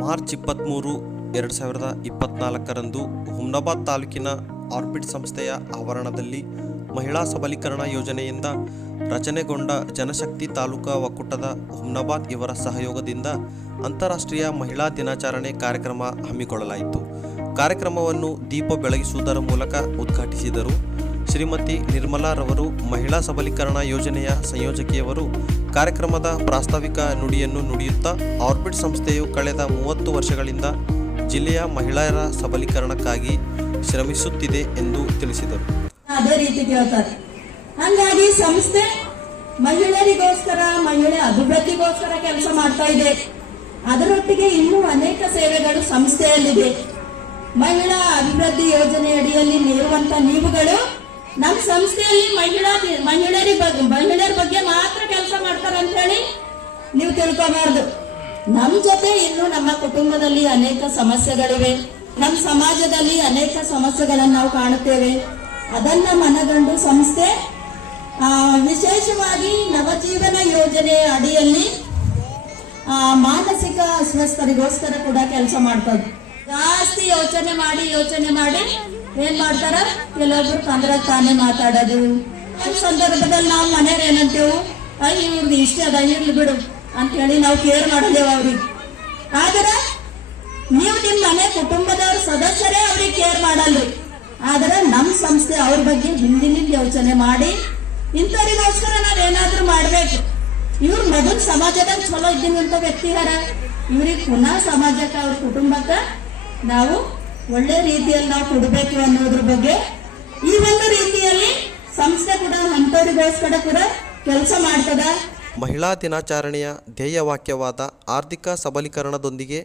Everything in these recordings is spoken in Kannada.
ಮಾರ್ಚ್ 23, 2024ರಂದು ಹುಮ್ನಾಬಾದ್ ತಾಲೂಕಿನ ಆರ್ಬಿಟ್ ಸಂಸ್ಥೆಯ ಆವರಣದಲ್ಲಿ ಮಹಿಳಾ ಸಬಲೀಕರಣ ಯೋಜನೆಯಿಂದ ರಚನೆಗೊಂಡ ಜನಶಕ್ತಿ ತಾಲೂಕಾ ಒಕ್ಕೂಟದ ಹುಮ್ನಾಬಾದ್ ಇವರ ಸಹಯೋಗದಿಂದ ಅಂತಾರಾಷ್ಟ್ರೀಯ ಮಹಿಳಾ ದಿನಾಚರಣೆ ಕಾರ್ಯಕ್ರಮ ಹಮ್ಮಿಕೊಳ್ಳಲಾಯಿತು. ಕಾರ್ಯಕ್ರಮವನ್ನು ದೀಪ ಬೆಳಗಿಸುವುದರ ಮೂಲಕ ಉದ್ಘಾಟಿಸಿದರು. ಶ್ರೀಮತಿ ನಿರ್ಮಲಾರವರು ಮಹಿಳಾ ಸಬಲೀಕರಣ ಯೋಜನೆಯ ಸಂಯೋಜಕಿಯವರು ಕಾರ್ಯಕ್ರಮದ ಪ್ರಾಸ್ತಾವಿಕ ನುಡಿಯನ್ನು ನುಡಿಯುತ್ತಾ ಆರ್ಬಿಟ್ ಸಂಸ್ಥೆಯು ಕಳೆದ 30 ವರ್ಷಗಳಿಂದ ಜಿಲ್ಲೆಯ ಮಹಿಳೆಯರ ಸಬಲೀಕರಣಕ್ಕಾಗಿ ಶ್ರಮಿಸುತ್ತಿದೆ ಎಂದು ತಿಳಿಸಿದರು. ಅದೇ ರೀತಿ ಕೇಳ್ತಾರೆ. ಹಾಗಾಗಿ ಸಂಸ್ಥೆ ಮಹಿಳೆಯರಿಗೋಸ್ಕರ, ಮಹಿಳೆ ಅಭಿವೃದ್ಧಿಗೋಸ್ಕರ ಕೆಲಸ ಮಾಡ್ತಾ ಇದೆ. ಅದರೊಟ್ಟಿಗೆ ಇನ್ನೂ ಅನೇಕ ಸೇವೆಗಳು ಸಂಸ್ಥೆಯಲ್ಲಿದೆ. ಮಹಿಳಾ ಅಭಿವೃದ್ಧಿ ಯೋಜನೆ ಅಡಿಯಲ್ಲಿ ನೀಡುವಂತ ನೀವುಗಳು ನಮ್ಮ ಸಂಸ್ಥೆಯಲ್ಲಿ ಮಹಿಳೆಯರ ಬಗ್ಗೆ ಮಾತ್ರ ಕೆಲಸ ಮಾಡ್ತಾರೆ ಅಂತ ಹೇಳಿ ನೀವು ತಿಳ್ಕೋಬಾರ್ದು. ನಮ್ಮ ಜೊತೆ ಇನ್ನು ನಮ್ಮ ಕುಟುಂಬದಲ್ಲಿ ಅನೇಕ ಸಮಸ್ಯೆಗಳಿವೆ, ನಮ್ಮ ಸಮಾಜದಲ್ಲಿ ಅನೇಕ ಸಮಸ್ಯೆಗಳನ್ನು ನಾವು ಕಾಣುತ್ತೇವೆ. ಅದನ್ನ ಮನಗಂಡು ಸಂಸ್ಥೆ ವಿಶೇಷವಾಗಿ ನವಜೀವನ ಯೋಜನೆ ಅಡಿಯಲ್ಲಿ ಮಾನಸಿಕ ಅಸ್ವಸ್ಥರಿಗೋಸ್ಕರ ಕೂಡ ಕೆಲಸ ಮಾಡ್ತದೆ. ಜಾಸ್ತಿ ಯೋಚನೆ ಮಾಡಿ ಏನ್ ಮಾಡ್ತಾರ, ಕೆಲವೊಬ್ರು ತಂದ್ರೆ ತಾನೇ ಮಾತಾಡೋದು. ಈ ಸಂದರ್ಭದಲ್ಲಿ ನಾವು ಮನೆಯವ್ರು ಏನಂತೇವು, ಇವ್ರದ್ದು ಇಷ್ಟ ಅದ, ಇರ್ಲಿ ಬಿಡು ಅಂತ ಹೇಳಿ ನಾವು ಕೇರ್ ಮಾಡದೇವ ಅವ್ರಿಗೆ. ಆದ್ರೆ ನೀವು ನಿಮ್ಮ ಮನೆ ಕುಟುಂಬದವ್ರ ಸದಸ್ಯರೇ ಅವ್ರಿಗೆ ಕೇರ್ ಮಾಡಲ್ರಿ. ಆದ್ರೆ ನಮ್ಮ ಸಂಸ್ಥೆ ಅವ್ರ ಬಗ್ಗೆ ಹಿಂದಿನ ಯೋಚನೆ ಮಾಡಿ ಇಂಥವ್ರಿಗೋಸ್ಕರ ನಾವೇನಾದ್ರೂ ಮಾಡ್ಬೇಕು. ಇವ್ರು ಮೊದಲು ಸಮಾಜದಾಗ ಚಲೋ ಇದ್ದಿನಂತ ವ್ಯಕ್ತಿ ಯಾರ, ಇವ್ರಿಗೆ ಪುನಃ ಸಮಾಜಕ್ಕೆ ಅವ್ರ ಕುಟುಂಬಕ್ಕೆ ನಾವು ಒಳ್ಳೆ ರೀತಿಯಲ್ಲಿ ನಾವು ಕೊಡಬೇಕು ಅನ್ನೋದ್ರ ಬಗ್ಗೆ ಈ ಒಂದು ರೀತಿಯಲ್ಲಿ ಸಂಸ್ಥೆ ಕೂಡ ಅಂಥವ್ರಿಗೋಸ್ಕರ ಕೂಡ ಕೆಲಸ ಮಾಡ್ತದ. ಮಹಿಳಾ ದಿನಾಚರಣೆಯ ಧ್ಯೇಯವಾಕ್ಯವಾದ ಆರ್ಥಿಕ ಸಬಲೀಕರಣದೊಂದಿಗೆ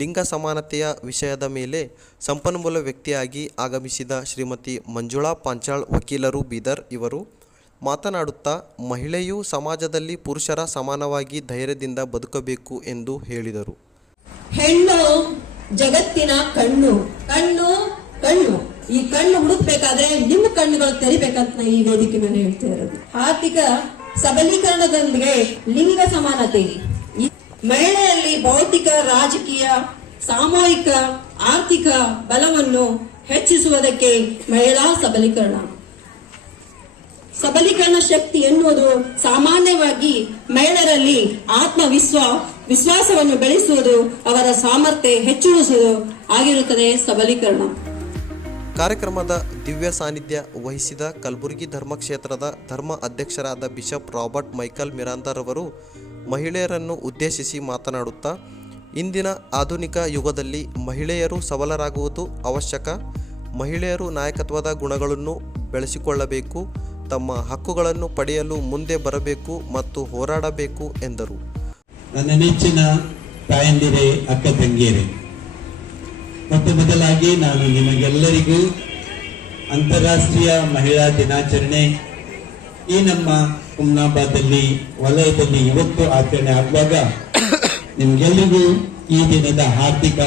ಲಿಂಗ ಸಮಾನತೆಯ ವಿಷಯದ ಮೇಲೆ ಸಂಪನ್ಮೂಲ ವ್ಯಕ್ತಿಯಾಗಿ ಆಗಮಿಸಿದ ಶ್ರೀಮತಿ ಮಂಜುಳಾ ಪಾಂಚಾಳ್ ವಕೀಲರು ಬೀದರ್ ಇವರು ಮಾತನಾಡುತ್ತಾ ಮಹಿಳೆಯು ಸಮಾಜದಲ್ಲಿ ಪುರುಷರ ಸಮಾನವಾಗಿ ಧೈರ್ಯದಿಂದ ಬದುಕಬೇಕು ಎಂದು ಹೇಳಿದರು. ಹೆಣ್ಣು ಜಗತ್ತಿನ ಕಣ್ಣು ಕಣ್ಣು ಕಣ್ಣು ಈ ಕಣ್ಣು ಹುಡುಕ್ಬೇಕಾದ್ರೆ ನಿಮ್ಮ ಕಣ್ಣುಗಳು ತೆರಿಬೇಕಂತ ಈ ವೇದಿಕೆ ಮೇಲೆ ಹೇಳ್ತಾ ಇರೋದು. ಆರ್ಥಿಕ ಸಬಲೀಕರಣದೊಂದಿಗೆ ಲಿಂಗ ಸಮಾನತೆ, ಮಹಿಳೆಯಲ್ಲಿ ಭೌತಿಕ, ರಾಜಕೀಯ, ಸಾಮೂಹಿಕ, ಆರ್ಥಿಕ ಬಲವನ್ನು ಹೆಚ್ಚಿಸುವುದಕ್ಕೆ ಮಹಿಳಾ ಸಬಲೀಕರಣ ಶಕ್ತಿ ಎನ್ನುವುದು ಸಾಮಾನ್ಯವಾಗಿ ಮಹಿಳೆಯರಲ್ಲಿ ವಿಶ್ವಾಸವನ್ನು ಬೆಳೆಸುವುದು, ಅವರ ಸಾಮರ್ಥ್ಯ ಹೆಚ್ಚಿಸುವುದು ಆಗಿರುತ್ತದೆ ಸಬಲೀಕರಣ. ಕಾರ್ಯಕ್ರಮದ ದಿವ್ಯ ಸಾನ್ನಿಧ್ಯ ವಹಿಸಿದ ಕಲಬುರಗಿ ಧರ್ಮಕ್ಷೇತ್ರದ ಧರ್ಮ ಅಧ್ಯಕ್ಷರಾದ ಬಿಷಪ್ ರಾಬರ್ಟ್ ಮೈಕಲ್ ಮಿರಾಂದರವರು ಮಹಿಳೆಯರನ್ನು ಉದ್ದೇಶಿಸಿ ಮಾತನಾಡುತ್ತಾ ಇಂದಿನ ಆಧುನಿಕ ಯುಗದಲ್ಲಿ ಮಹಿಳೆಯರು ಸಬಲರಾಗುವುದು ಅವಶ್ಯಕ. ಮಹಿಳೆಯರು ನಾಯಕತ್ವದ ಗುಣಗಳನ್ನು ಬೆಳೆಸಿಕೊಳ್ಳಬೇಕು, ತಮ್ಮ ಹಕ್ಕುಗಳನ್ನು ಪಡೆಯಲು ಮುಂದೆ ಬರಬೇಕು ಮತ್ತು ಹೋರಾಡಬೇಕು ಎಂದರು. ನನ್ನ ನೆಚ್ಚಿನ ತಾಯಂದಿರೇ, ಅಕ್ಕ ತಂಗಿಯರೇ, ಮೊದಲಾಗಿ ನಾನು ನಿಮಗೆಲ್ಲರಿಗೂ ಅಂತಾರಾಷ್ಟ್ರೀಯ ಮಹಿಳಾ ದಿನಾಚರಣೆ ಈ ನಮ್ಮ ಹುಮ್ನಾಬಾದಲ್ಲಿ ವಲಯದಲ್ಲಿ ಇವತ್ತು ಆಚರಣೆ ಆಗುವಾಗ ನಿಮ್ಗೆಲ್ಲರಿಗೂ ಈ ದಿನದ ಹಾರ್ದಿಕ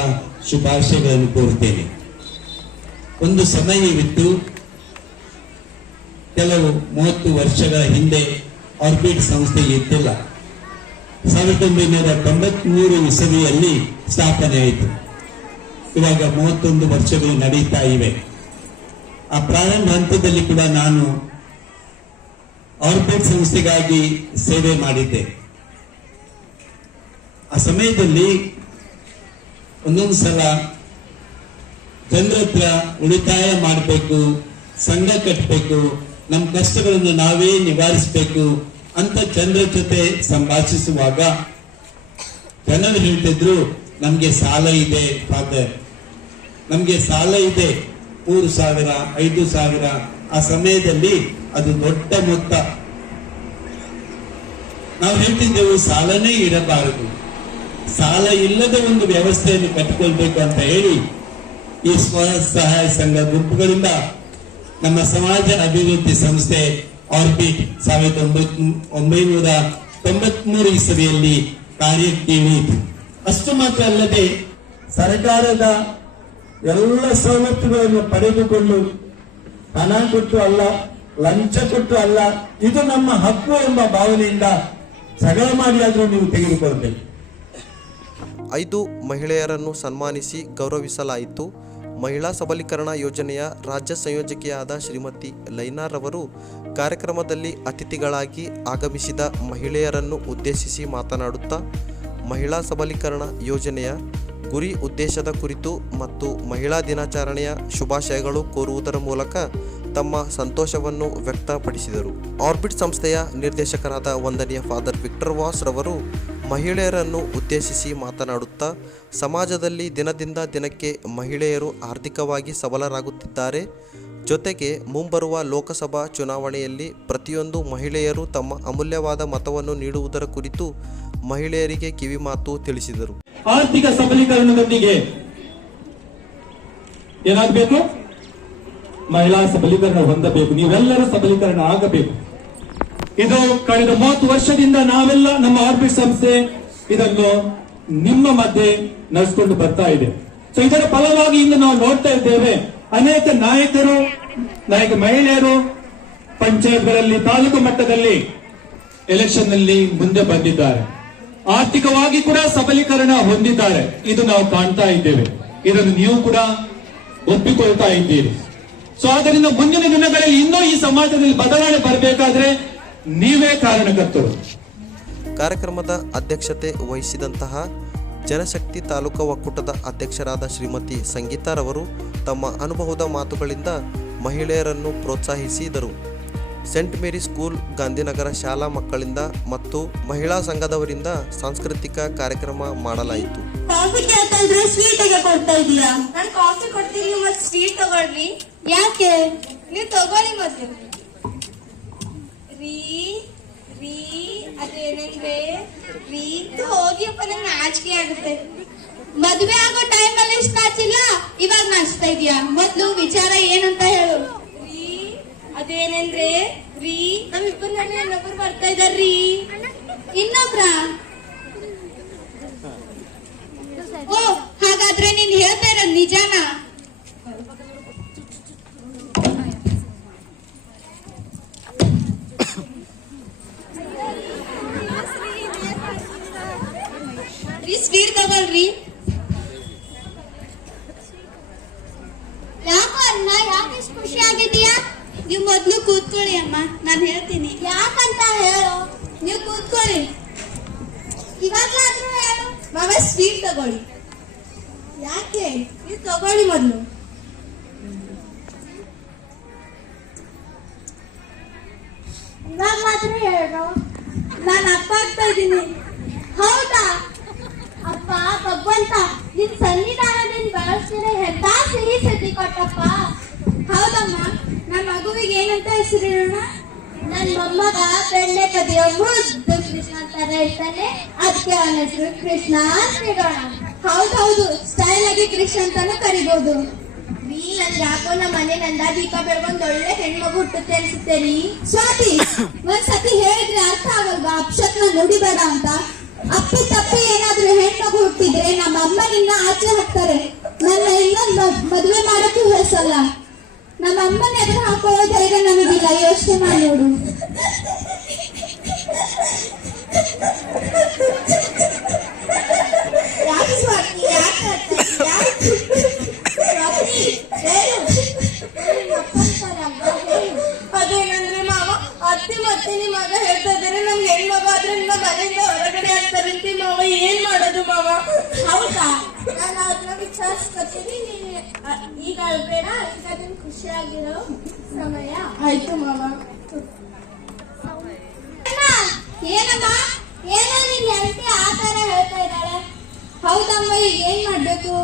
ಶುಭಾಶಯಗಳನ್ನು ಕೋರುತ್ತೇನೆ. ಒಂದು ಸಮಯವಿತ್ತು, ಕೆಲವು 30 ವರ್ಷಗಳ ಹಿಂದೆ ಆರ್ಬಿಟ್ ಸಂಸ್ಥೆ ಇದ್ದಿಲ್ಲ. 1993 ಇಸವಿಯಲ್ಲಿ ಸ್ಥಾಪನೆ ಆಯಿತು. ಇವಾಗ 31 ವರ್ಷಗಳು ನಡೀತಾ ಇವೆ. ಆ ಪ್ರಾರಂಭ ಹಂತದಲ್ಲಿ ಕೂಡ ನಾನು ಆರ್ಬಿಟ್ ಸಂಸ್ಥೆಗಾಗಿ ಸೇವೆ ಮಾಡಿದ್ದೆ. ಆ ಸಮಯದಲ್ಲಿ ಒಂದೊಂದು ಸಲ ಜನರ ಹತ್ರ ಉಳಿತಾಯ ಮಾಡಬೇಕು, ಸಂಘ ಕಟ್ಟಬೇಕು, ನಮ್ಮ ಕಷ್ಟಗಳನ್ನು ನಾವೇ ನಿವಾರಿಸಬೇಕು ಅಂತ ಜನರ ಜೊತೆ ಸಂಭಾಷಿಸುವಾಗ ಜನರು ಹೇಳ್ತಿದ್ರು, ನಮ್ಗೆ ಸಾಲ ಇದೆ ಫಾದರ್, ನಮ್ಗೆ ಸಾಲ ಇದೆ 3,000, 5,000. ಆ ಸಮಯದಲ್ಲಿ ಅದು ದೊಡ್ಡ ಮೊತ್ತ. ನಾವು ಹೇಳ್ತಿದ್ದೆವು, ಸಾಲನೇ ಇರಬಾರದು, ಸಾಲ ಇಲ್ಲದ ಒಂದು ವ್ಯವಸ್ಥೆಯನ್ನು ಕಟ್ಟಿಕೊಳ್ಬೇಕು ಅಂತ ಹೇಳಿ ಈ ಸ್ವಸಹಾಯ ಸಂಘ ಗುಂಪುಗಳಿಂದ ನಮ್ಮ ಸಮಾಜ ಅಭಿವೃದ್ಧಿ ಸಂಸ್ಥೆ ಆರ್ಬಿಟ್ 1993 ಇಸವಿಯಲ್ಲಿ ಕಾರ್ಯಕ್ಕೆ ಇಳಿಯಿತು. ಅಷ್ಟು ಮಾತ್ರ ಅಲ್ಲದೆ ಸರ್ಕಾರದ ಎಲ್ಲ ಸವಲತ್ತುಗಳನ್ನು ಪಡೆದುಕೊಂಡು ಹಣ ಕೊಟ್ಟು ಅಲ್ಲ, ಲಂಚ ಕೊಟ್ಟು ಅಲ್ಲ, ಇದು ನಮ್ಮ ಹಕ್ಕು ಎಂಬ ಭಾವನೆಯಿಂದ ಜಗಳ ಮಾಡಿ ಆದ್ರೂ ನೀವು ತೆಗೆದುಕೊಳ್ಬೇಕು. 5 ಮಹಿಳೆಯರನ್ನು ಸನ್ಮಾನಿಸಿ ಗೌರವಿಸಲಾಯಿತು. ಮಹಿಳಾ ಸಬಲೀಕರಣ ಯೋಜನೆಯ ರಾಜ್ಯ ಸಂಯೋಜಕಿಯಾದ ಶ್ರೀಮತಿ ಲೈನಾರವರು ಕಾರ್ಯಕ್ರಮದಲ್ಲಿ ಅತಿಥಿಗಳಾಗಿ ಆಗಮಿಸಿದ ಮಹಿಳೆಯರನ್ನು ಉದ್ದೇಶಿಸಿ ಮಾತನಾಡುತ್ತಾ ಮಹಿಳಾ ಸಬಲೀಕರಣ ಯೋಜನೆಯ ಗುರಿ ಉದ್ದೇಶದ ಕುರಿತು ಮತ್ತು ಮಹಿಳಾ ದಿನಾಚರಣೆಯ ಶುಭಾಶಯಗಳು ಕೋರುವುದರ ಮೂಲಕ ತಮ್ಮ ಸಂತೋಷವನ್ನು ವ್ಯಕ್ತಪಡಿಸಿದರು. ಆರ್ಬಿಟ್ ಸಂಸ್ಥೆಯ ನಿರ್ದೇಶಕರಾದ ವಂದನೀಯ ಫಾದರ್ ವಿಕ್ಟರ್ ವಾಸ್ ರವರು ಮಹಿಳೆಯರನ್ನು ಉದ್ದೇಶಿಸಿ ಮಾತನಾಡುತ್ತಾ ಸಮಾಜದಲ್ಲಿ ದಿನದಿಂದ ದಿನಕ್ಕೆ ಮಹಿಳೆಯರು ಆರ್ಥಿಕವಾಗಿ ಸಬಲರಾಗುತ್ತಿದ್ದಾರೆ. ಜೊತೆಗೆ ಮುಂಬರುವ ಲೋಕಸಭಾ ಚುನಾವಣೆಯಲ್ಲಿ ಪ್ರತಿಯೊಂದು ಮಹಿಳೆಯರು ತಮ್ಮ ಅಮೂಲ್ಯವಾದ ಮತವನ್ನು ನೀಡುವುದರ ಕುರಿತು ಮಹಿಳೆಯರಿಗೆ ಕಿವಿಮಾತು ತಿಳಿಸಿದರು. ಆರ್ಥಿಕ ಸಬಲೀಕರಣದೊಂದಿಗೆ ಏನಾಗಬೇಕು? ಮಹಿಳಾ ಸಬಲೀಕರಣ ಹೊಂದಬೇಕು. ನೀವೆಲ್ಲರೂ ಸಬಲೀಕರಣ ಆಗಬೇಕು. ಇದು ಕಳೆದ 30 ವರ್ಷದಿಂದ ನಾವೆಲ್ಲ ನಮ್ಮ ಆರ್ಬಿಟ್ ಸಂಸ್ಥೆ ಇದನ್ನು ನಿಮ್ಮ ಮಧ್ಯೆ ನಡೆಸಿಕೊಂಡು ಬರ್ತಾ ಇದೆ. ಸೊ ಇದರ ಫಲವಾಗಿ ಇಂದು ನಾವು ನೋಡ್ತಾ ಇದ್ದೇವೆ, ಅನೇಕ ನಾಯಕ ಮಹಿಳೆಯರು ಪಂಚಾಯತ್ಗಳಲ್ಲಿ, ತಾಲೂಕು ಮಟ್ಟದಲ್ಲಿ ಎಲೆಕ್ಷನ್ ನಲ್ಲಿ ಮುಂದೆ ಬಂದಿದ್ದಾರೆ. ಆರ್ಥಿಕವಾಗಿ ಕೂಡ ಸಬಲೀಕರಣ ಹೊಂದಿದ್ದಾರೆ. ಇದು ನಾವು ಕಾಣ್ತಾ ಇದ್ದೇವೆ. ಇದನ್ನು ನೀವು ಕೂಡ ಒಪ್ಪಿಕೊಳ್ತಾ ಇದ್ದೀರಿ. ಸೊ ಆದ್ದರಿಂದ ಮುಂದಿನ ದಿನಗಳಲ್ಲಿ ಇನ್ನೂ ಈ ಸಮಾಜದಲ್ಲಿ ಬದಲಾವಣೆ ಬರಬೇಕಾದ್ರೆ ನೀವೇ ಕಾರಣಕರ್ತರು. ಕಾರ್ಯಕ್ರಮದ ಅಧ್ಯಕ್ಷತೆ ವಹಿಸಿದಂತಹ ಜನಶಕ್ತಿ ತಾಲೂಕು ಒಕ್ಕೂಟದ ಅಧ್ಯಕ್ಷರಾದ ಶ್ರೀಮತಿ ಸಂಗೀತಾರವರು ತಮ್ಮ ಅನುಭವದ ಮಾತುಗಳಿಂದ ಮಹಿಳೆಯರನ್ನು ಪ್ರೋತ್ಸಾಹಿಸಿದರು. ಸೆಂಟ್ ಮೇರಿ ಸ್ಕೂಲ್ ಗಾಂಧಿನಗರ ಶಾಲಾ ಮಕ್ಕಳಿಂದ ಮತ್ತು ಮಹಿಳಾ ಸಂಘದವರಿಂದ ಸಾಂಸ್ಕೃತಿಕ ಕಾರ್ಯಕ್ರಮ ಮಾಡಲಾಯಿತು. ಕಾಫಿ ಕೇಳ್ತಾ ಸ್ವೀಟ್ ಕೊಡ್ತಾ ಇದೀಯಾ? ನಾನು ಕಾಫಿ ಕೊಡ್ತೀನಿ, ಮತ್ತೆ ಸ್ವೀಟ್ ತಗೊಳ್ರಿ. ಯಾಕೆ? ನೀವು ತಗೊಳ್ಳಿ ಮತ್ತೆ. ರೀ ರೀ ಅದೇನಂದ್ರೆ ರೀ ಹೋಗಿಯಪ್ಪ, ನಂಗೆ ನಾಚಿಕೆ ಆಗುತ್ತೆ. ಮದ್ವೆ ಆಗೋ ಟೈಮ್ ಅಲ್ಲಿ ಇಷ್ಟ ನಾಚಿಲ್ಲ, ಇವಾಗ ನಾಚ್ತಾ ಇದೀಯಾ? ಮೊದ್ಲು ವಿಚಾರ ಏನಂತ ಹೇಳು. ರೀ ಅದೇನಂದ್ರೆ ರೀ ನಮ್ಮಿಬ್ಬರ ನಡುವೆ ಇನ್ನೊಬ್ರು ಬರ್ತಾ ಇದಾರ್ರೀ. ಇನ್ನೊಬ್ರ? ಓ, ಹಾಗಾದ್ರೆ ನೀನ್ ಹೇಳ್ತಾ ಇರೋದು ನಿಜಾನಾ? ಸ್ವೀಟ್ ತಗೊಳ್ರಿ. ಯಾಕೋ ಅಣ್ಣ, ಯಾಕೆ ಇಷ್ಟು ಖುಷಿ ಆಗಿದೀಯಾ? ನೀವು ಮೊದ್ಲು ಕೂತ್ಕೊಳ್ಳಿ ಅಮ್ಮ, ನಾನು ಹೇಳ್ತೀನಿ. ಯಾಕಂತ ಹೇಳು. ನೀವು ಕೂತ್ಕೊಳ್ಳಿ. ಇವಾಗ್ಲಾದ್ರೂ ಹೇಳು. ಮಾವ ಸ್ವೀಟ್ ತಗೊಳ್ಳಿ. ಯಾಕೆ? ನೀವು ತಗೊಳ್ಳಿ ಮೊದ್ಲು. ಇವಾಗ್ಲಾದ್ರೂ ಹೇಳು. ನಾನು ಅಪ್ಪ ಆಗ್ತಾ ಇದ್ದೀನಿ. ಹೌದಾ? ಅಪ್ಪ ಭಗವಂತ ನಿನ್ ಸನ್ನಿಧಾನದಿಂದ ಬಳಸ್ತೀನಿ ಎಂತ ಸಿಹಿ ಸುದ್ದಿ ಕೊಟ್ಟಪ್ಪ. ಹೌದಮ್ಮ. ನನ್ನ ಮಗುವಿಗೆ ಏನಂತ ಹೆಸರಿಡೋಣ? ನನ್ನ ಮೊಮ್ಮಗ ಬೆಣ್ಣೆ ಕದಿಯೋ ಮುದ್ದು ಕೃಷ್ಣ ಅಂತಾನೆ ಹೇಳ್ತಾನೆ, ಅದಕ್ಕೆ ಅವನ ಹೆಸರು ಕೃಷ್ಣ ಅಂತ ಇಡೋಣ. ಹೌದೌದು, ಸ್ಟೈಲ್ ಆಗಿ ಕೃಷ್ಣ ಅಂತಾನು ಕರಿಬಹುದು. ರೀ ನನ್ ಯಾಕೋ ನಮ್ಮ ಮನೆ ನಂದ ದೀಪ ಬೆಳಗೊಂದ್ ಒಳ್ಳೆ ಹೆಣ್ಮಗು ಹುಟ್ಟುತ್ತೆ ಅನ್ಸುತ್ತೆ ರೀ. ಸ್ವಾತಿ, ಒಂದ್ಸತಿ ಹೇಳಿದ್ರೆ ಅರ್ಥ ಆಗಲ್ವಾ? ಅಕ್ಷತ್ನ ನುಡಿಬೇಡ ಅಂತ. ಅಪ್ಪಿ ತಪ್ಪಿ ಏನಾದ್ರೂ ಹೆಣ್ಮಗು ಹುಟ್ಟಿದ್ರೆ ನಮ್ಮ ಅಮ್ಮ ನಿನ್ನ ಆಚೆ ಹಾಕ್ತಾರೆ. ನನ್ನ ಇನ್ನೊಂದು ಮದುವೆ ಮಾಡಕ್ಕೂ ಹೆಸಲ್ಲ. ನಮ್ಮ ಅಮ್ಮನ ಎದುರು ಹಾಕೊಳ್ಳೋ ಧೈರ್ಯ ನನಗಿಲ್ಲ. ಯೋಚನೆ ಮಾಡಿ ನೋಡು. ಯಾಕೆ ಸ್ವಾತಿ? ಯಾಕೆ ಅದೇನಂದ್ರೆ ಮಾವ, ಅತ್ತೆ ಮತ್ತೆ ನಿಮ್ಮ ಮಗ ಹೇಳ್ತಾ ಇದ್ದಾರೆ ನಮ್ ಹೆಣ್ಮಗ ಆದ್ರೆ ನಿಮ್ಮ ಮನೆಯಿಂದ ಹೊರಗಡೆ ಆಗ್ತಾರಂತೆ ಮಾವ. ಏನ್ ಮಾಡೋದು ಮಾವ? ಹೌದಾ? ನಾನು ಅದನ್ನ ವಿಚಾರಿಸ್ಕೊತೀನಿ. ಈಗ ಬೇಡ, ಈಗ ಅದನ್ನ ಖುಷಿಯಾಗಿರೋ ಸಮಯ. ಆಯ್ತು ಮಾವ. ಏನಮ್ಮ, ಏನೋ ನಿನ್ ಹೆಂಡತಿ ಆ ತರ ಹೇಳ್ತಾ ಇದ್ದಾಳೆ. ಹೌದಮ್ಮ, ಈಗ ಏನ್ ಮಾಡ್ಬೇಕು?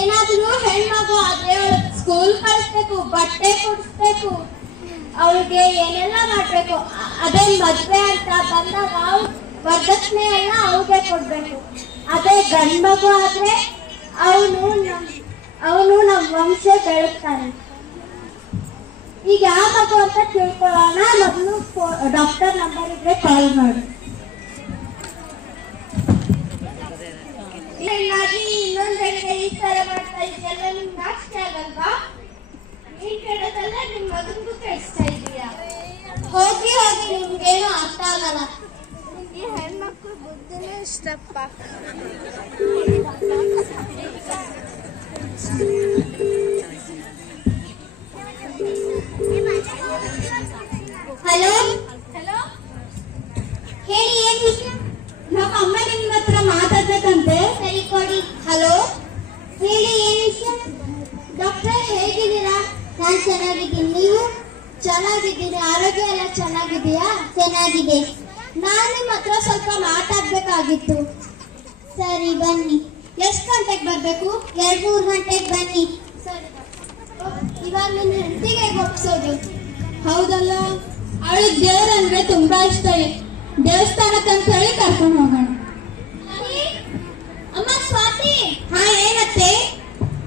ಏನಾದ್ರೂ ಹೆಣ್ಮಗು ಆದ್ರೆ ಸ್ಕೂಲ್ ಕಳಿಸ್ಬೇಕು, ಬಟ್ಟೆ ಕೊಡಿಸ್ಬೇಕು, ಅವಳಿಗೆ ಏನೆಲ್ಲ ಮಾಡ್ಬೇಕು. ಅದೇ ಮದ್ವೆ ಅಂತ ಬಂದಾಗ ವರದಕ್ಷಿಣೆ ಎಲ್ಲ ಅವ್ರಿಗೆ ಕೊಡ್ಬೇಕು. ಅದೇ ಗಂಡ್ ಮಗು ಆದ್ರೆ ಅವನು ನಮ್ ವಂಶ ಬೆಳೆಸ್ತಾನೆ. ಈಗ ಯಾವ ಮಗು ಅಂತ ತಿಳ್ಕೊಳ್ಳೋಣ. ಮೊದಲು ಡಾಕ್ಟರ್ ನಂಬರ್ ಇದ್ರೆ ಕಾಲ್ ಮಾಡು. ಇನ್ನೊಂದ್ ಹೆಣ್ಣಿಗೆ ಈ ತರ ಮಾಡ್ತಾ ಇದೆಯಲ್ಲ, ನಿಮ್ಗೆ ನಾಚಿಕೆ ಆಗಲ್ವಾ? ನೀನ್ ಕೆಡೋದಲ್ಲ, ನಿಮ್ ಮಗನ್ಗೂ ಕೆಡಿಸ್ತಾ ಇದೀಯಾ? ಹೋಗಿ ಹೋಗಿ, ನಿಮ್ಗೇನು ಅರ್ಥ ಆಗಲ್ಲ. ನಿಮ್ಗೆ ಹೆಣ್ಮಕ್ಳು ಬುದ್ಧಿ ನನಗೂ ಇಷ್ಟಪ್ಪ. ಹಲೋ ಹಲೋ, ಹೇಳಿ, ಏನ್ ವಿಷಯ? ನಮ್ಮ ಅಮ್ಮ ನಿಮ್ಮ ಹತ್ರ ಮಾತಾಡ್ಬೇಕಂತೆ. ಸರಿ ಕೊಡಿ. ಹಲೋ, ಹೇಳಿ, ಏನ್ ವಿಷಯ? ಡಾಕ್ಟ್ರೆ, ಹೇಗಿದ್ದೀರಾ? ನಾನ್ ಚೆನ್ನಾಗಿದ್ದೀನಿ. ನೀವು? ಚೆನ್ನಾಗಿದ್ದೀನಿ. ಆರೋಗ್ಯ ಎಲ್ಲ ಚೆನ್ನಾಗಿದೆಯಾ? ಚೆನ್ನಾಗಿದೆ. ನಾನು ನಿಮ್ಮ ಹತ್ರ ಸ್ವಲ್ಪ ಮಾತಾಡ್ಬೇಕಾಗಿತ್ತು. ಸರಿ, ಬನ್ನಿ. ಎಷ್ಟು ಗಂಟೆಗೆ ಬರ್ಬೇಕು? 2-3 ಗಂಟೆಗೆ ಬನ್ನಿ. ಸರಿ. ಇವಾಗ ನಿನ್ನ ಹೆಂಡತಿಗೆ ಒಪ್ಸೋದು? ಹೌದಲ್ಲ, ಅವಳಿಗೆ ದೇವ್ರಂದ್ರೆ ತುಂಬಾ ಇಷ್ಟ. ದೇವಸ್ಥಾನಕ್ಕೆ ಅಂತ ಹೇಳಿ ಕರ್ಕೊಂಡು ಹೋಗೋಣ. ಅಮ್ಮ ಸ್ವಾತಿ. ಹಾ, ಏನತ್ತೆ?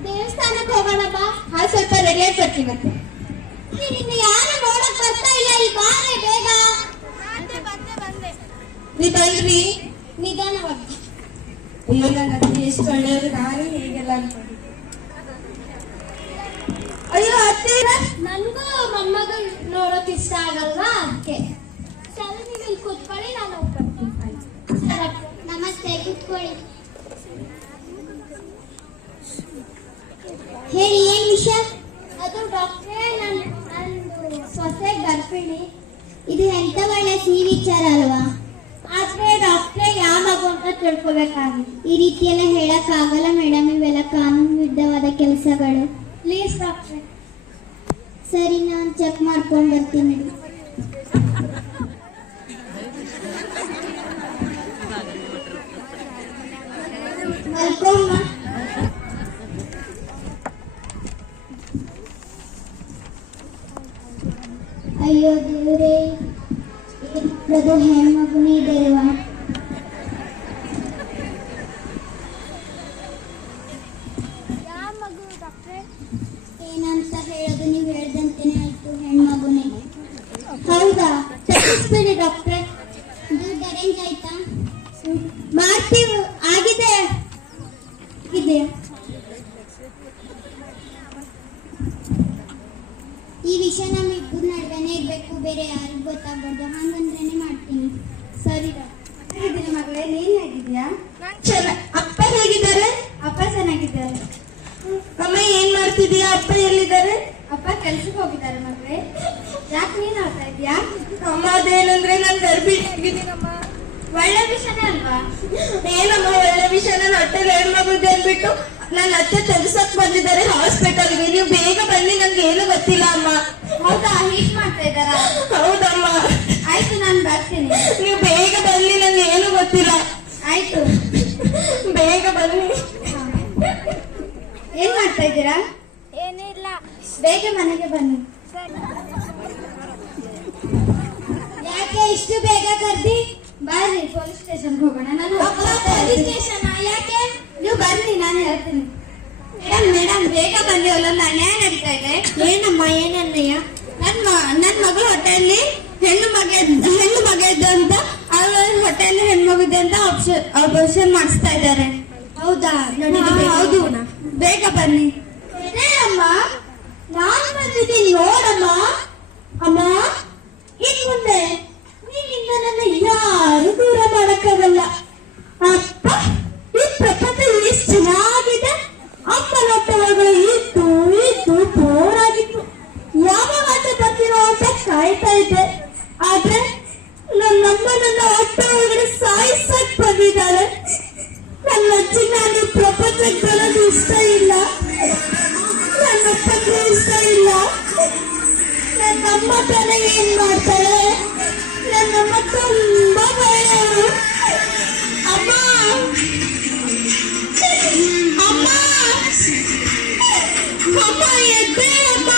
ದೇವಸ್ಥಾನಕ್ಕೆ ಹೋಗೋಣ ಬಾ. ಹಾ, ಸ್ವಲ್ಪ ರೆಡಿ ಆಗಿ ಬರ್ತೀನತ್ತೆ. ನಿನ್ನ ಯಾರು ನೋಡಕ್ ಬರ್ತಾ ಇಲ್ಲ. ಈ ಬಾರೆ ಬೇಗ. ನೀ ಬಲ್ರಿ. ನಿಧಾನವಾಗಿ. ಅಯ್ಯೋ, ನನ್ನ ಅತ್ತೆ ಎಷ್ಟು ಒಳ್ಳೆಯವರು, ನಾನು ಹೇಗೆಲ್ಲ ಅನ್ಕೊಂಡು. ಅಯ್ಯೋ ಅತ್ತೆ, ನನ್ಗೂ ಮೊಮ್ಮಗ ನೋಡೋಕ್ ಇಷ್ಟ ಆಗಲ್ವಾ, ಅದಕ್ಕೆ. ಸರಿ, ನೀವು ಇಲ್ಲಿ ಕೂತ್ಕೊಳ್ಳಿ, ನಾನು ಹೋಗ್ಬರ್ತೀನಿ. ನಮಸ್ತೆ, ಕೂತ್ಕೊಳ್ಳಿ. ಹೇಳಿ, ಏನ್ ವಿಷಯ? ಅದು ಡಾಕ್ಟ್ರೇ, ನಂದು ಸೊಸೆ ಗರ್ಭಿಣಿ. ಇದು ಎಂತ ಒಳ್ಳೆ ಸಿಹಿ ವಿಚಾರ ಅಲ್ವಾ? ಆದ್ರೆ ಡಾಕ್ಟ್ರೇ, ಯಾವ ಮಗು ಅಂತ ತಿಳ್ಕೊಬೇಕಾಗಿತ್ತು. ಈ ರೀತಿ ಎಲ್ಲ ಹೇಳಕ್ ಆಗಲ್ಲ ಮೇಡಮ್, ಇವೆಲ್ಲ ಕಾನೂನು ವಿರುದ್ಧವಾದ ಕೆಲಸಗಳು. ಪ್ಲೀಸ್ ಡಾಕ್ಟ್ರೇ. ಸರಿ, ನಾನು ಚೆಕ್ ಮಾಡ್ಕೊಂಡು ಬರ್ತೀನಿ. ಮಲ್ಕೊಮ್ಮ. ಅಯ್ಯೋ ದೇವ್ರೇ, ಅದು ಹೆಣ್ಮಗುನೇ ಇದೆ ಅಲ್ವಾ? ಏನಂತ ಹೇಳೋದು, ನೀವು ಹೇಳ್ದಂತೆನೆ ಆಯ್ತು, ಹೆಣ್ಮಗುನೇ. ಹೌದಾ? ತಪ್ಪಿಸ್ಬೇಡಿ ಡಾಕ್ಟ್ರೆ. ದುಡ್ಡು ಅರೇಂಜ್ ಆಯ್ತಾ? ಮಾಡ್ತೀವಿ. ಆಗಿದೆ. ಈ ವಿಷಯ ನಮ್ಮ ಇಬ್ಬರ ನಡುವೆನೇ ಇರ್ಬೇಕು, ಬೇರೆ ಯಾರಿಗೂ ಗೊತ್ತಾಗ್ಬಾರ್ದು. ಹಂಗಂದ್ರೇನೆ ಮಾಡ್ತೀನಿ. ಸರಿ ಡಾಕ್ಟರ್. ಮಗಳೇ, ನೀನ್ ಹೇಗಿದ್ಯಾ? ಅಪ್ಪ ಹೇಗಿದ್ದಾರೆ? ಅಪ್ಪ ಚೆನ್ನಾಗಿದ್ದಾರೆ. ಅಮ್ಮ, ಏನ್ ಮಾಡ್ತಿದೀಯಾ? ಅಪ್ಪ ಎಲ್ಲಿದ್ದಾರೆ? ಅಪ್ಪ ಕೆಲ್ಸಕ್ಕೆ ಹೋಗಿದ್ದಾರೆ ಮಗಳೇ. ಯಾಕೆ ನೀನ್ ಆಡ್ತಾ ಇದೀಯಾ? ಅಮ್ಮ, ಅದೇನಂದ್ರೆ ನಾನು ಗರ್ಭಿಣಿ ಆಗಿದ್ದೀನಮ್ಮ. ಒಳ್ಳೆ ವಿಷಯನೇ ಅಲ್ವಾ? ಏನಮ್ಮ ಒಳ್ಳೆ ವಿಷಯ? ನನ್ನ ಹೊಟ್ಟೆಲಿ ಹೆಣ್ಮಗುದೆ ಅಂದ್ಬಿಟ್ಟು ನನ್ನ ಅತ್ತೆ ತೆಗ್ಸಕ್ ಬಂದಿದ್ದಾರೆ ಹಾಸ್ಪಿಟಲ್ಗೆ. ನೀವು ಬೇಗ ಬನ್ನಿ, ನನ್ಗೆ ಏನು ಗೊತ್ತಿಲ್ಲ ಅಮ್ಮ. ಹೌದಾ? ಹೀಟ್ ಮಾಡ್ತಾ ಇದ್ದಾರಾ? ಹೌದಮ್ಮ. ಆಯ್ತು, ನಾನು ಬರ್ತೀನಿ. ನೀವು ಬೇಗ ಬನ್ನಿ, ನನ್ಗೆ ಏನು ಗೊತ್ತಿಲ್ಲ. ಆಯ್ತು, ಬೇಗ ಬನ್ನಿ. ಏನ್ ಮಾಡ್ತಾ ಇದ್ದೀರಾ? ಏನಿಲ್ಲ. ಬೇಗ ಮನೆಗೆ ಬನ್ನಿ. ಯಾಕೆ ಇಷ್ಟು ಬೇಗ ಕರ್ದಿ? ಬರ್ರಿ, ಪೊಲೀಸ್ ಸ್ಟೇಷನ್ ಹೋಗೋಣ. ನಾನು ಪೊಲೀಸ್ ಸ್ಟೇಷನ್ ಯಾಕೆ? ನೀವು ಬರ್ರಿ, ನಾನು ಹೇಳ್ತೀನಿ. ಮೇಡಮ್ ಬೇಗ ಬನ್ನಿ, ಅಲ್ಲೊಂದು ಅನ್ಯಾಯ ನಡೀತಾ ಇದೆ. ಏನಮ್ಮ, ಏನನ್ನಯ್ಯ? ನನ್ನ ಮಗಳ ಹೊಟ್ಟೆಯಲ್ಲಿ ಹೆಣ್ಣು ಮಗ ಇದ್ದ ಅಂತ, ಅವಳ ಹೊಟ್ಟೆಯಲ್ಲಿ ಹೆಣ್ಮಗಿದೆ ಅಂತ ಆಪರೇಷನ್ ಮಾಡಿಸ್ತಾ ಇದ್ದಾರೆ. ಹೌದಾ? ಹೌದು, ಬೇಗ ಬನ್ನಿ. ಅಮ್ಮ, ನಾನು ಬಂದಿದ್ದೀನಿ ನೋಡಮ್ಮ. ಅಮ್ಮ, ಇನ್ ಮುಂದೆ ನಿನ್ನಿಂದ ನನ್ನ ಯಾರು ದೂರ ಮಾಡಕ್ಕಾಗಲ್ಲ. ಅಪ್ಪ, ಈ ಪ್ರಪಂಚ ಎಷ್ಟು ಚೆನ್ನಾಗಿದೆ. ಅಮ್ಮನ ಹೊಟ್ಟೆಗಳು ಇದ್ದು ಬೋರಾಗಿತ್ತು. ಯಾವಾಗ ಬರ್ತೀರೋ ಅಂತ ಕಾಯ್ತಾ ಇದ್ದೆ. ಆದ್ರೆ ನನ್ನಮ್ಮ ನನ್ನ ಹೊಟ್ಟೆ ಒಳಗಡೆ ಸಾಯಿಸಕ್ ಬಂದಿದ್ದಾಳೆ. ನನ್ನ ಅಜ್ಜಿ ನಾನು ಪ್ರಪಂಚಕ್ಕೆ ಬರೋದು ಇಷ್ಟ ಇಲ್ಲ, ನನ್ನಪ್ಪಂಗೂ ಇಷ್ಟ ಇಲ್ಲ. ನನ್ನಮ್ಮ ತಾನೇ ಏನ್ ಮಾಡ್ತಾಳೆ? ನನ್ನಮ್ಮ ತುಂಬಾ ಒಳ್ಳೆಯವರು. ಅಮ್ಮ, ಅಮ್ಮ, ಅಮ್ಮ, ಎದ್ದೇಳಮ್ಮ.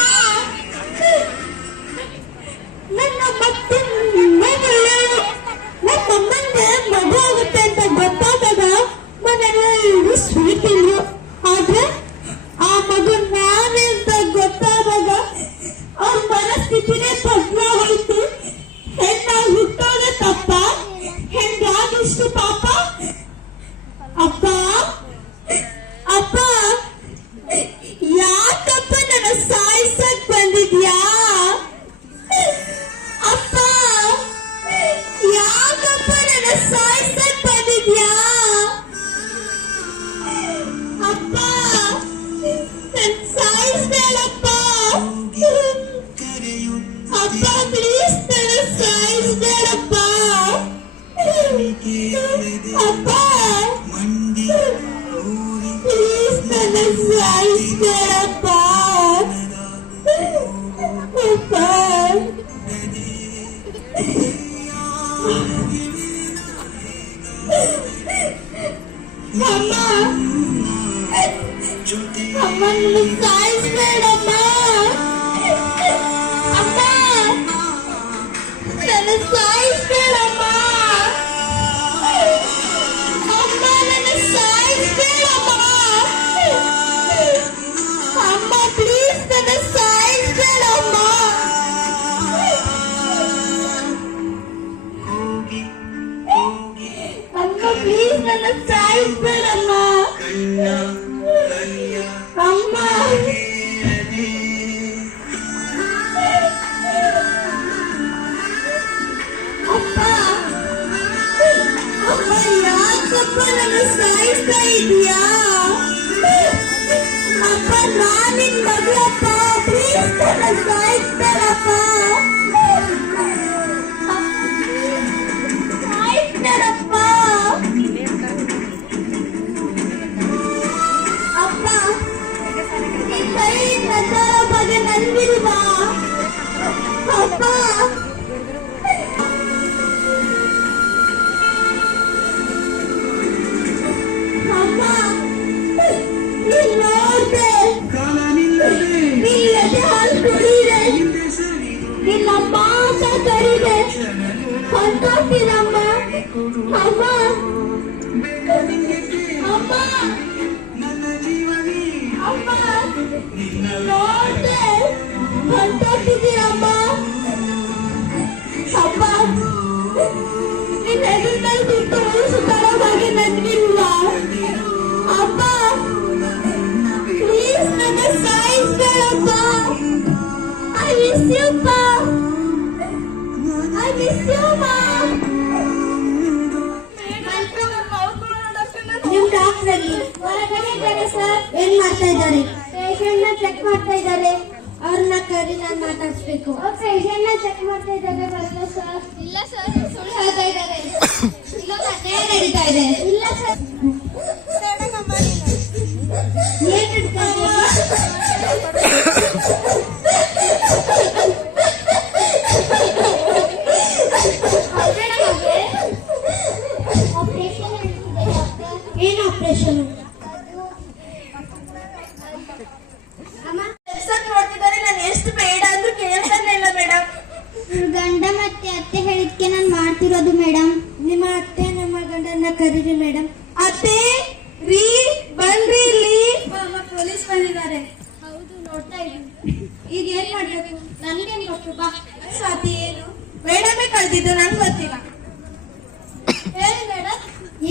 ನನ್ನಮ್ಮ ತುಂಬಾ ಒಳ್ಳೆಯವರು. ನಮ್ಮಮ್ಮಂಗೆ ಮಗು ಆಗುತ್ತೆ ಅಂತ ಗೊತ್ತಾದಾಗ ಮನೆಯೆಲ್ಲರೂ ಸ್ವೀಟ್ ಇದ್ರು. ಆದ್ರೆ ಆ ಮಗು ನಾನೇ ಅಂತ ಗೊತ್ತಾದಾಗ ಅವ್ರ ಮನಸ್ಥಿತಿನೇ ಬದಲಾಗೋಯ್ತು. ಹೆಣ್ಣಾಗಿ ಹುಟ್ಟೋದೆ ತಪ್ಪ, ಹೆಣ್ಣಾಗಿಷ್ಟು ಪಾಪ. ಅಪ್ಪ, ಅಪ್ಪ, ಯಾಕಪ್ಪ ನನ್ನ ಸಾಯಿಸ್ಬೇಡಪ್ಪ ಅಪ್ಪ. ಅಮ್ಮ ಅಮ್ಮ ನನ್ನ ಸಾಯಿಸ್ಬೇಡಮ್ಮ ಅಮ್ಮ ನನ್ನ ಸಾಯಿಸ್ಬೇಡಮ್ಮ ಅಮ್ಮ ನನ್ನ ಸಾಯಿಸ್ಬೇಡಮ್ಮ ಅಮ್ಮ ಪ್ಲೀಸ್ ನನ್ನ ಸಾಯಿಸ್ಬೇಡಮ್ಮ ಅಮ್ಮ ಪ್ಲೀಸ್ ನನ್ನ ಸಾಯಿಸ್ಬೇಡಮ್ಮ ಅಮ್ಮ ಅಪ್ಪ ಅಪ್ಪ ಯಾಕಪ್ಪ ನನ್ನ ಸಾಯಿಸ್ತಾ ಇದೀಯಾ ಅಪ್ಪ ನಾನ್ ನಿನ್ ಮಗಳಪ್ಪ ಪ್ಲೀಸ್ ನನ್ನ ಸಾಯಿಸ್ಬೇಡಪ್ಪ ಸಾಯಿಸ್ಬೇಡಪ್ಪ ಅಪ್ಪ ನಿನ್ ಕೈಯಿಂದ ತರೋ ಬಗ್ಗೆ ನನ್ಗಿಲ್ವಾ ಅಪ್ಪ ಅಮ್ಮ ನೀನ್ ನೋಡ್ದೆ ನಿಲ್ಲದೆ ಹಾಲು ಕುಡಿದೆ ನಿನ್ನಮ್ಮ ಅಂತ ಕರೀದೆ ಹೊಂಟೋಗ್ತೀನಮ್ಮ ಅಮ್ಮ ಅಮ್ಮ ಅಮ್ಮ ನೋಡ್ದೆ ಹೊಂಟೋಗ್ತಿದ್ದೀರಮ್ಮ ಅಪ್ಪ ನಿನ್ನ ಎದುರಿನಲ್ಲಿ ಬಿಟ್ಟು ಸುತ್ತಾಡೋ ಬಗ್ಗೆ ನನ್ಗಿಲ್ವಾ ಅಪ್ಪ ಪ್ಲೀಸ್ ನನ್ನ ಸಾಯಿಸ್ಬೇಡಪ್ಪ ಐ ಮಿಸ್ ಯು ಅಪ್ಪ ಐ ಮಿಸ್ ಯು ಅಮ್ಮ ನಿಮ್ ಡಾಕ್ಟರ್ ಅಲ್ಲಿ ಹೊರಗಡೆ ಇದ್ದಾರೆ ಸರ್ ಏನ್ ಮಾಡ್ತಾ ಇದ್ದಾರೆ ಪೇಷಂಟ್ ನ ಚೆಕ್ ಮಾಡ್ತಾ ಇದ್ದಾರೆ ಅವ್ರನ್ನ ಕರಿ ನಾನು ಮಾತಾಡ್ಸ್ಬೇಕು ಪೇಷಂಟ್ ನ ಚೆಕ್ ಮಾಡ್ತಾ ಇದ್ದಾರೆ ಬರ್ತಾ ಸರ್ ಇಲ್ಲ ಸರ್ ಸುಳ್ಳು ಹೇಳ್ತಾ ಇದ್ದಾರೆ ಇಲ್ಲ ಏನ್ ನಡೀತಾ ಇದೆ ಇಲ್ಲ ಸರ್ ಏನ್ ನಡೀತಾ ಏನ್ ಆಪರೇಷನ್ ನೋಡ್ತಿದ್ದಾರೆ ನಾನು ಎಷ್ಟು ಬೇಡ ಅಂದ್ರೂ ಕೇಳ್ತಾನೆ ಇಲ್ಲ ಮೇಡಮ್ ಗಂಡ ಮತ್ತೆ ಅತ್ತೆ ಹೇಳಿದ್ಕೆ ನಾನು ಮಾಡ್ತಿರೋದು ಮೇಡಮ್ ನಿಮ್ಮ ಅತ್ತೆ ನಮ್ಮ ಗಂಡನ ಕರೀರಿ ಮೇಡಮ್ ಅತ್ತೆ ರೀ ಬನ್ರಿ ಇಲ್ಲಿ ಪೊಲೀಸ್ ಬಂದಿದ್ದಾರೆ ಹೌದು ನೋಡ್ತಾ ಇದ್ದೀನಿ ಈಗ ಏನ್ ಮಾಡ್ಬೇಕು ನನ್ಗೇನ್ ಗೊತ್ತು ಬಾ ಸ್ವಾತಿ ಏನು ಮೇಡಮೇ ಕಳ್ದಿದ್ದು ನನ್ಗೆ ಗೊತ್ತಿಲ್ಲ ಹೇಳಿ ಮೇಡಮ್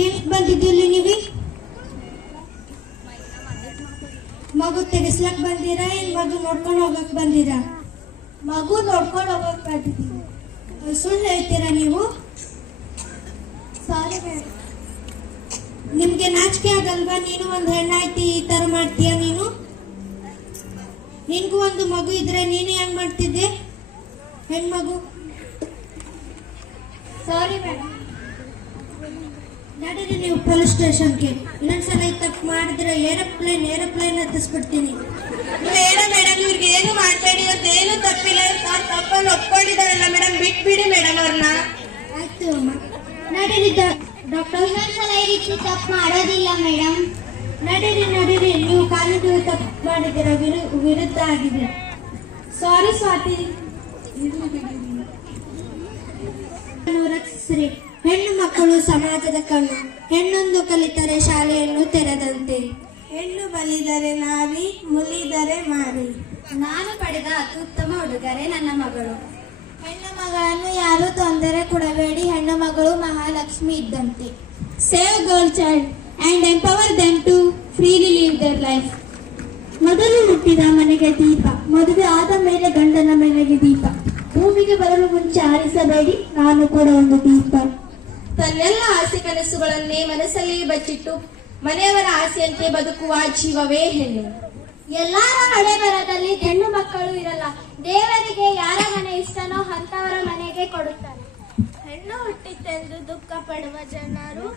ಏನ್ ಬಂದಿದ್ದಿಲ್ಲ ನೀವು ಮಗು ತೆಗಿಸ್ಲಕ್ ಬಂದಿರಾ ಏನ್ ಮಗು ನೋಡ್ಕೊಂಡು ಹೋಗಕ್ ಬಂದಿರಾ ಮಗು ನೋಡ್ಕೊಂಡು ಹೋಗಕ್ ಬಂದಿದ್ದೀನಿ ಸುಳ್ಳು ಹೇಳ್ತೀರಾ ನೀವು ಸಾರಿ ಮೇಡಮ್ ನಿಮ್ಗೆ ನಾಚಿಕೆ ಆಗಲ್ವಾ ನೀನು ಒಂದು ಹೆಣ್ಣಾಯ್ತಿ ಈ ತರ ಮಾಡ್ತೀಯ ನೀನು ನಿನ್ಗೂ ಒಂದು ಮಗು ಇದ್ರೆ ನೀನು ಹೆಂಗ್ ಮಾಡ್ತಿದ್ದೆ ಹೆಣ್ಮಗು ಸಾರಿ ಮೇಡಮ್ ನಡೀರಿ ನೀವು ಪೊಲೀಸ್ ಸ್ಟೇಷನ್ಗೆ ಇನ್ನೊಂದ್ಸಲ ತಪ್ಪು ಮಾಡಿದ್ರೆ ಏರೋಪ್ಲೇನ್ ಹತ್ತಿಸ್ಬಿಡ್ತೀನಿ ಮೇಡಮ್ ಇವ್ರಿಗೆ ಏನು ಮಾಡಬೇಡಿ ಇವತ್ತೇನು ತಪ್ಪಿಲ್ಲ ತಪ್ಪನ್ನು ಒಪ್ಕೊಂಡಿದ್ದಾರಲ್ಲ ಮೇಡಮ್ ಬಿಟ್ಬಿಡಿ ಮೇಡಮ್ ಅವ್ರನ್ನ ಆಯ್ತು ಅಮ್ಮ ನಡೀರಿ ಡಾಕ್ಟರ್ ಇನ್ನೊಂದ್ಸಲ ಈ ರೀತಿ ತಪ್ಪು ಮಾಡೋದಿಲ್ಲ ಮೇಡಮ್ ನಡೀರಿ ನೀವು ಕಾನೂನು ತಪ್ಪು ಮಾಡಿದ್ದೀರ ವಿರುದ್ಧ ಆಗಿದೆ ಸಾರಿ ಸ್ವಾತಿ ರಕ್ಷಿಸ್ರಿ ಹೆಣ್ಣು ಮಕ್ಕಳು ಸಮಾಜದ ಕಣ್ಣು ಹೆಣ್ಣೊಂದು ಕಲಿತರೆ ಶಾಲೆಯನ್ನು ತೆರೆದಂತೆ ಹೆಣ್ಣು ಬಲಿದರೆ ನಾರಿ ಮುಲಿದರೆ ಮಾರಿ ನಾನು ಪಡೆದ ಅತ್ಯುತ್ತಮ ಉಡುಗೊರೆ ನನ್ನ ಮಗಳು ಹೆಣ್ಣು ಮಗಳನ್ನು ಯಾರು ತೊಂದರೆ ಕೊಡಬೇಡಿ ಹೆಣ್ಣು ಮಗಳು ಮಹಾಲಕ್ಷ್ಮಿ ಇದ್ದಂತೆ save girl child and empower them to freely live their life ಮೊದಲು ಹುಟ್ಟಿದ ಮನೆಗೆ ದೀಪ ಮದುವೆ ಆದ ಮೇಲೆ ಗಂಡನ ಮನೆಗೆ ದೀಪ ಭೂಮಿಗೆ ಬರಲು ಮುಂಚೆ ಆರಿಸಬೇಡಿ ನಾನು ಕೂಡ ಒಂದು ದೀಪ ತನ್ನೆಲ್ಲ ಆಸೆ ಕನಸುಗಳನ್ನೇ ಮನಸ್ಸಲ್ಲಿ ಬಚ್ಚಿಟ್ಟು ಮನೆಯವರ ಆಸೆಯಂತೆ ಬದುಕುವ ಜೀವವೇ ಹೆಣ್ಣು ಎಲ್ಲರ ಹಣೆ ಬರದಲ್ಲಿ ಹೆಣ್ಣು ಮಕ್ಕಳು ಇರಲ್ಲ ದೇವರಿಗೆ ಯಾರ ಮನೆ ಇಷ್ಟನೋ ಅಂತವರ ಮನೆಗೆ ಕೊಡುತ್ತಾರೆ ಹೆಣ್ಣು ಹುಟ್ಟಿತೆಂದು ದುಃಖ ಪಡುವ ಜನರು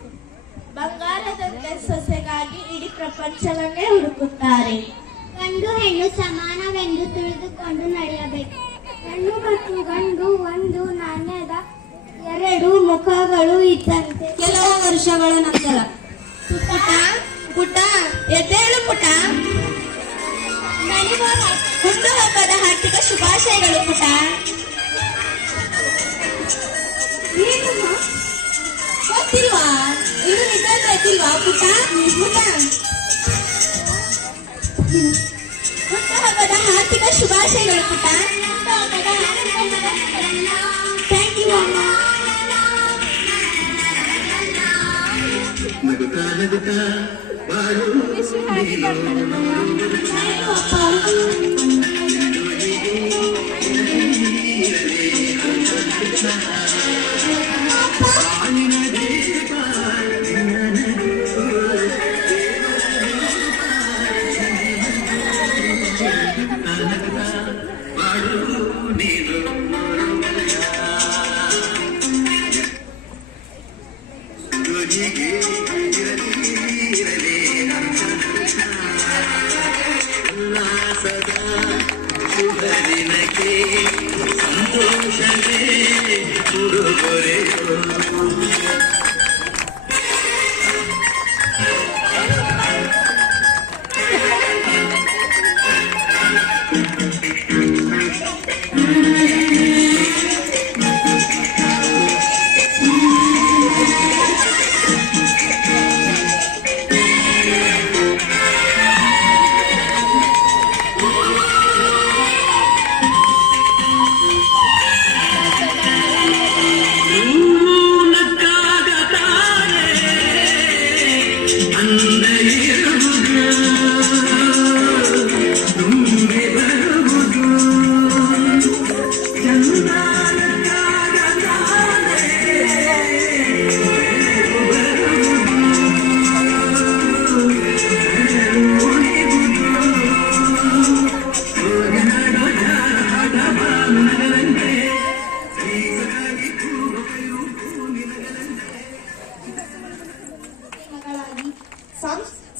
ಬಂಗಾರದಂತೆ ಸೊಸೆಗಾಗಿ ಇಡೀ ಪ್ರಪಂಚವನ್ನೇ ಹುಡುಕುತ್ತಾರೆ ಗಂಡು ಹೆಣ್ಣು ಸಮಾನವೆಂದು ತಿಳಿದುಕೊಂಡು ನಡೆಯಬೇಕು. ಹೆಣ್ಣು ಮತ್ತು ಗಂಡು ಒಂದು ನಾಣ್ಯದ ಎರಡು ಮುಖಗಳು ಇದ್ದಂತೆ. ಕೆಲವು ವರ್ಷಗಳ ನಂತರ ಪುಟ್ಟ ಪುಟ್ಟ ಎದ್ದೇಳು ಪುಟ್ಟ. ಹುಟ್ಟು ಹಬ್ಬದ ಹಾರ್ದಿಕ ಶುಭಾಶಯಗಳು ಪುಟ. ಗೊತ್ತಿಲ್ವಾ? ಇನ್ನು ನಿಜ ಗೊತ್ತಿಲ್ವಾ ಪುಟ? ಹುಟ್ಟು ಹಬ್ಬದ ಹಾರ್ದಿಕ ಶುಭಾಶಯಗಳು ಪುಟ. ಥ್ಯಾಂಕ್ ಯು ಅಮ್ಮ.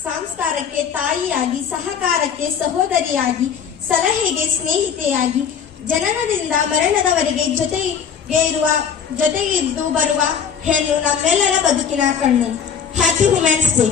ಸಂಸ್ಕಾರಕ್ಕೆ ತಾಯಿಯಾಗಿ, ಸಹಕಾರಕ್ಕೆ ಸಹೋದರಿಯಾಗಿ, ಸಲಹೆಗೆ ಸ್ನೇಹಿತೆಯಾಗಿ, ಜನನದಿಂದ ಮರಣದವರೆಗೆ ಜೊತೆಗಿದ್ದು ಬರುವ ಹೆಣ್ಣು ನಮ್ಮೆಲ್ಲರ ಬದುಕಿನ ಕಣ್ಣು. Happy women's day.